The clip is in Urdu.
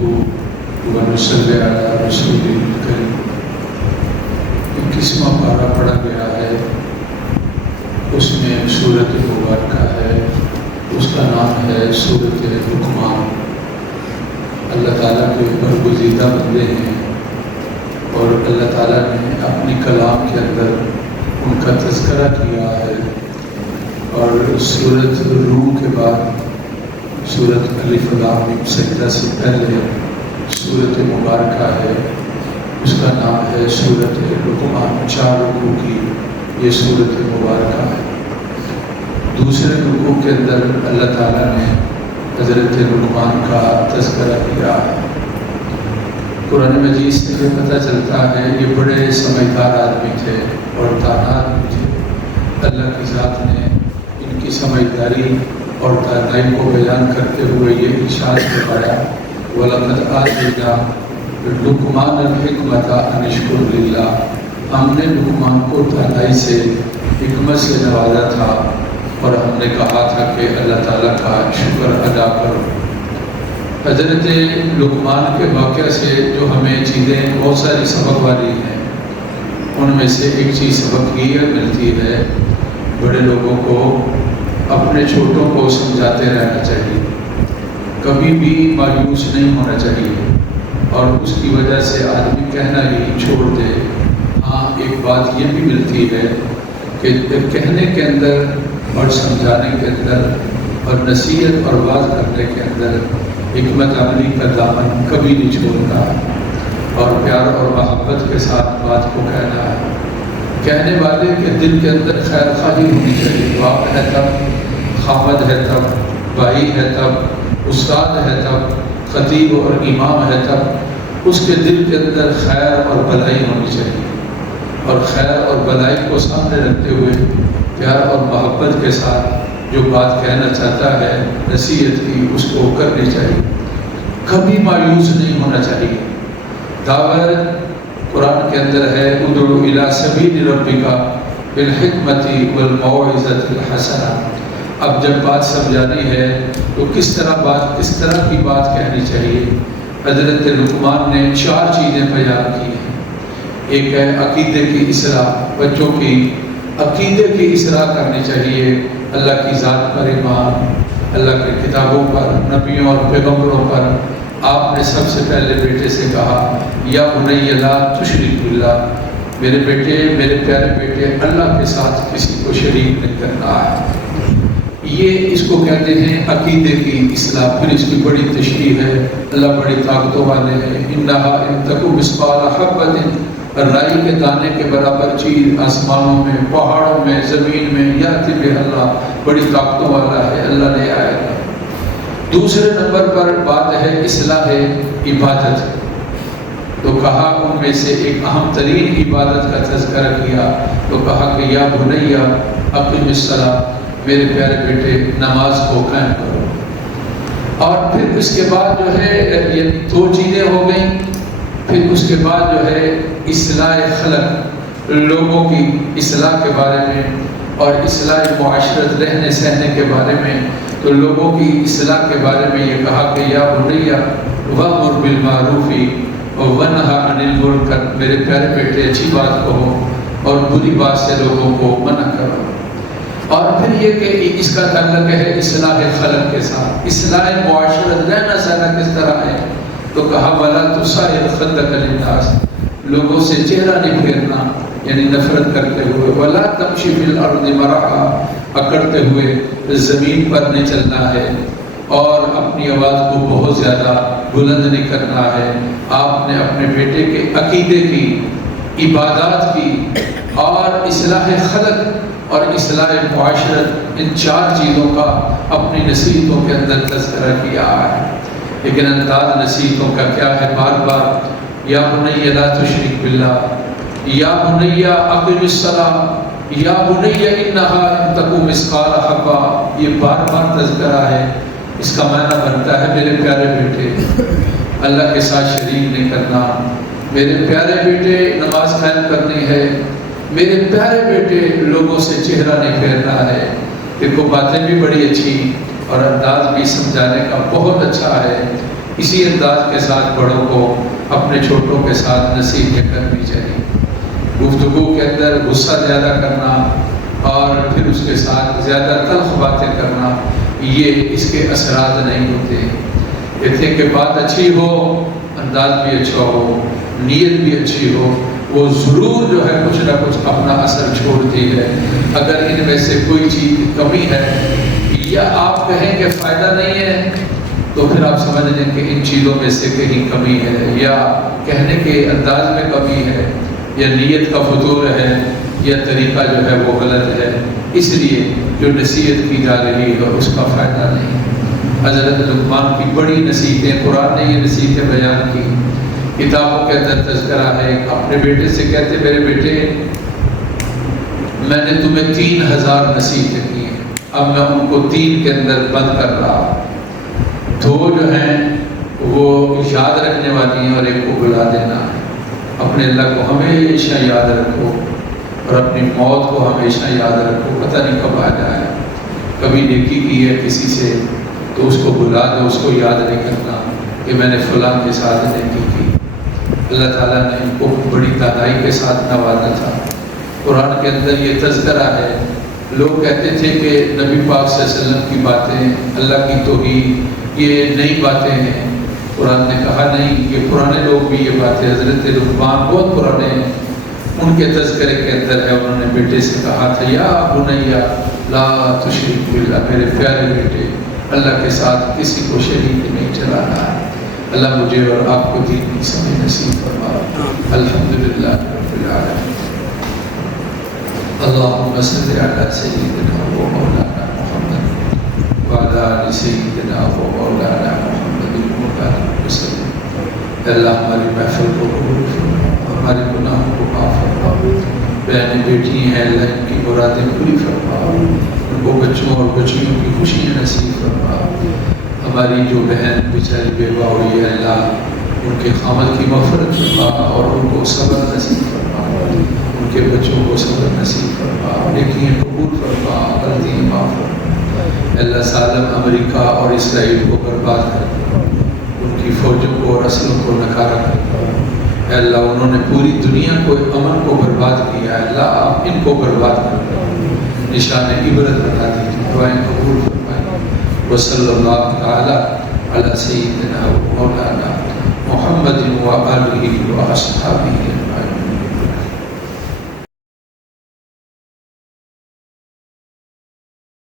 ونصلی علی رسول الکریم۔ 21واں پارہ پڑھا گیا ہے، اس میں سورۃ مبارکہ ہے، اس کا نام ہے سورۃ لقمان۔ اللہ تعالیٰ کے اوپر گزیدہ بندے ہیں اور اللہ تعالیٰ نے اپنی کلام کے اندر ان کا تذکرہ کیا ہے۔ اور سورۃ روم کے بعد سورۃ الف لام میم سجدہ سے پہلے سورۃ مبارکہ ہے، اس کا نام ہے سورۃ لقمان۔ 4 رکوع کی یہ سورۃ مبارکہ ہے۔ دوسرے رکوع کے اندر اللہ تعالیٰ نے حضرت لقمان کا تذکرہ کیا ہے۔ قرآن مجید سے یہ پتہ چلتا ہے یہ بڑے سمجھدار آدمی تھے اور دانا آدمی تھے۔ اللہ کی ذات نے ان کی سمجھداری اور دانائی کو بیان کرتے ہوئے یہ ارشاد فرمایا، وَلَقَدْ آتَيْنَا لقمان الحکمۃ ان اشکر للہ۔ ہم نے لقمان کو دانائی سے، حکمت سے نوازا تھا اور ہم نے کہا تھا کہ اللہ تعالیٰ کا شکر ادا کرو۔ حضرت لقمان کے واقعہ سے جو ہمیں چیزیں بہت ساری سبق والی ہیں، ان میں سے ایک چیز سبق یہ ملتی ہے، بڑے لوگوں کو اپنے چھوٹوں کو سمجھاتے رہنا چاہیے، کبھی بھی مایوس نہیں ہونا چاہیے اور اس کی وجہ سے آدمی کہنا ہی چھوڑ دے۔ ہاں ایک بات یہ بھی ملتی ہے کہ کہنے کے اندر اور سمجھانے کے اندر اور نصیحت اور بات کرنے کے اندر حکمت عملی کا دامن کبھی نہیں چھوڑنا اور پیار اور محبت کے ساتھ بات کو کہنا ہے۔ کہنے والے کے دل کے اندر خیر خواہی ہونی چاہیے۔ باپ ہے تب، خامد ہے تب، بھائی ہے تب، استاد ہے تب، خطیب اور امام ہے تب، اس کے دل کے اندر خیر اور بھلائی ہونی چاہیے اور خیر اور بھلائی کو سامنے رکھتے ہوئے پیار اور محبت کے ساتھ جو بات کہنا چاہتا ہے نصیحت کی، اس کو کرنی چاہیے، کبھی مایوس نہیں ہونا چاہیے۔ دعوت قرآن کے اندر ہے، ادعو الی سبیل ربک بالحکمت والموعظۃ الحسنہ۔ اب جب بات سمجھانی ہے تو کس طرح کی بات کہنی چاہیے۔ حضرت لقمان نے 4 چیزیں بیان کی ہیں۔ ایک ہے عقیدے کی اصلاح، بچوں کی عقیدے کی اصلاح کرنی چاہیے، اللہ کی ذات پر ایمان، اللہ کی کتابوں پر، نبیوں اور پیغمبروں پر۔ آپ نے سب سے پہلے بیٹے سے کہا، یا بنی لا تشرک باللہ، میرے بیٹے، میرے پیارے بیٹے، اللہ کے ساتھ کسی کو شریک نہیں کرنا ہے۔ یہ اس کو کہتے ہیں عقیدے کی اصلاح۔ پھر اس کی بڑی تشریح ہے، اللہ بڑی طاقتوں والے ہیں، انہا ان تک مثقال حبۃ، رائی کے دانے کے برابر چیز آسمانوں میں، پہاڑوں میں، زمین میں، یاتی بہ اللہ، بڑی طاقتوں والا ہے، اللہ نے آیا ہے۔ دوسرے نمبر پر بات ہے اصلاح عبادت، تو کہا ان میں سے ایک اہم ترین عبادت کا تذکرہ کیا، تو کہا کہ یا بنی اقم الصلاۃ، میرے پیارے بیٹے نماز کو قائم کرو۔ اور پھر اس کے بعد جو ہے یہ 2 چیزیں ہو گئیں۔ پھر اس کے بعد جو ہے اصلاح خلق، لوگوں کی اصلاح کے بارے میں اور اصلاح معاشرت، رہنے سہنے کے بارے میں، تو لوگوں کی اصلاح کے بارے میں یہ کہا کہ یا بنی وامر بالمعروف ونہی عن المنکر، میرے پیارے بیٹے اچھی بات کہو اور بری بات سے لوگوں کو منع کرو۔ اور پھر یہ کہ اس کا تعلق ہے اصلاح خلق کے ساتھ، اصلاح معاشرت، رہنا سہنا کس طرح ہے، تو کہا وَلَا تُصَعِّرْ خَدَّكَ لِلنَّاسِ، لوگوں سے چہرہ نہیں پھیرنا، یعنی نفرت کرتے ہوئے، وَلَا تَمْشِ فِي الْأَرْضِ مَرَحًا، اکڑتے ہوئے زمین پر نہیں چلنا ہے اور اپنی آواز کو بہت زیادہ بلند نہیں کرنا ہے۔ آپ نے اپنے بیٹے کے عقیدے کی، عبادات کی اور اصلاح خلق اور اصلاح معاشرت، ان 4 چیزوں کا اپنی نصیحتوں کے اندر تذکرہ کیا ہے۔ لیکن انداز نصیحتوں کا کیا ہے؟ بار بار یا بنی لا تشرک باللہ، یا بنی اقم الصلاۃ، یا بنی انہا ان تک مثقال حبۃ، یہ بار بار تذکرہ ہے۔ اس کا معنی بنتا ہے میرے پیارے بیٹے اللہ کے ساتھ شریک نہیں کرنا، میرے پیارے بیٹے نماز قائم کرنی ہے، میرے پیارے بیٹے لوگوں سے چہرہ نہیں پھیرنا ہے۔ دیکھو باتیں بھی بڑی اچھی اور انداز بھی سمجھانے کا بہت اچھا ہے، اسی انداز کے ساتھ بڑوں کو اپنے چھوٹوں کے ساتھ نصیحتیں کرنی چاہیے۔ گفتگو کے اندر غصہ زیادہ کرنا اور پھر اس کے ساتھ زیادہ تلخ باتیں کرنا، یہ اس کے اثرات نہیں ہوتے۔ کہتے ہیں کہ بات اچھی ہو، انداز بھی اچھا ہو، نیت بھی اچھی ہو، وہ ضرور جو ہے کچھ نہ کچھ اپنا اثر چھوڑتی ہے۔ اگر ان میں سے کوئی چیز کی کمی ہے یا آپ کہیں کہ فائدہ نہیں ہے، تو پھر آپ سمجھ لیں کہ ان چیزوں میں سے کہیں کمی ہے، یا کہنے کے انداز میں کمی ہے، یا نیت کا فتور ہے، یا طریقہ جو ہے وہ غلط ہے، اس لیے جو نصیحت کی جا رہی ہے اس کا فائدہ نہیں۔ حضرت لقمان کی بڑی نصیحتیں، قرآن نے یہ نصیحتیں بیان کی، کتابوں کے اندر تذکرہ ہے۔ اپنے بیٹے سے کہتے میرے بیٹے میں نے تمہیں 3000 نصیحتیں کی ہیں، اب میں ان کو 3 کے اندر بند کر رہا ہوں، 2 جو ہیں وہ یاد رکھنے والی ہیں اور ایک کو بلا دینا ہے۔ اپنے اللہ کو ہمیشہ یاد رکھو اور اپنی موت کو ہمیشہ یاد رکھو، پتہ نہیں کب آ جائے۔ کبھی نیکی کی ہے کسی سے تو اس کو بلا دو، اس کو یاد نہیں کرنا کہ میں نے فلاں کے ساتھ نیکی کی۔ اللہ تعالیٰ نے ان کو بڑی دانائی کے ساتھ نوازا تھا۔ قرآن کے اندر یہ تذکرہ ہے۔ لوگ کہتے تھے کہ نبی پاک صلی اللہ علیہ وسلم کی باتیں اللہ کی توحید یہ نئی باتیں ہیں۔ قرآن نے کہا نہیں، یہ پرانے لوگ بھی یہ باتیں، حضرت لقمان بہت پرانے ہیں، ان کے تذکرے کے اندر ہے۔ انہوں نے بیٹے سے کہا تھا یا بنیا لا تشرک باللہ، میرے پیارے بیٹے اللہ کے ساتھ کسی کو شریک نہیں ٹھہرانا ہے۔ اللہ مجھے اور آپ کو دین کی سمجھ نصیب فرمائے۔ الحمدللہ رب العالمین۔ اللہم صلی علی سیدنا و مولانا محمد وعلی آل سیدنا و مولانا محمد وبارک وسلم۔ اللہ ہماری محفل کو قبول فرما، ہمارے گناہوں کو معاف فرما، بہنیں بیٹی ہیں اللہ ان کی مرادیں پوری فرما، ان کو بچوں اور بچیوں کی خوشیاں نصیب فرما۔ ہماری جو بہن بیچاری بیوہ ہوئی ہے اللہ ان کے خامد کی مغفرت فرما اور ان کو صبر نصیب فرما، ان کے بچوں کو صبر نصیب فرما، نیکیاں قبول فرما، غلطیاں معاف فرما۔ اللہ سالم امریکہ اور اسرائیل کو برباد کر دے، ان کی فوجوں کو اور اسلحوں کو نکارہ کر دے۔ اللہ انہوں نے پوری دنیا کو امن کو برباد کیا ہے، اللہ آپ ان کو برباد کر دے، نشان عبرت بتا دیجیے، دعائیں قبول فرمائیں۔ وصلی اللہ تعالی علی سیدنا و مولانا محمد و آلہ و اصحابہ۔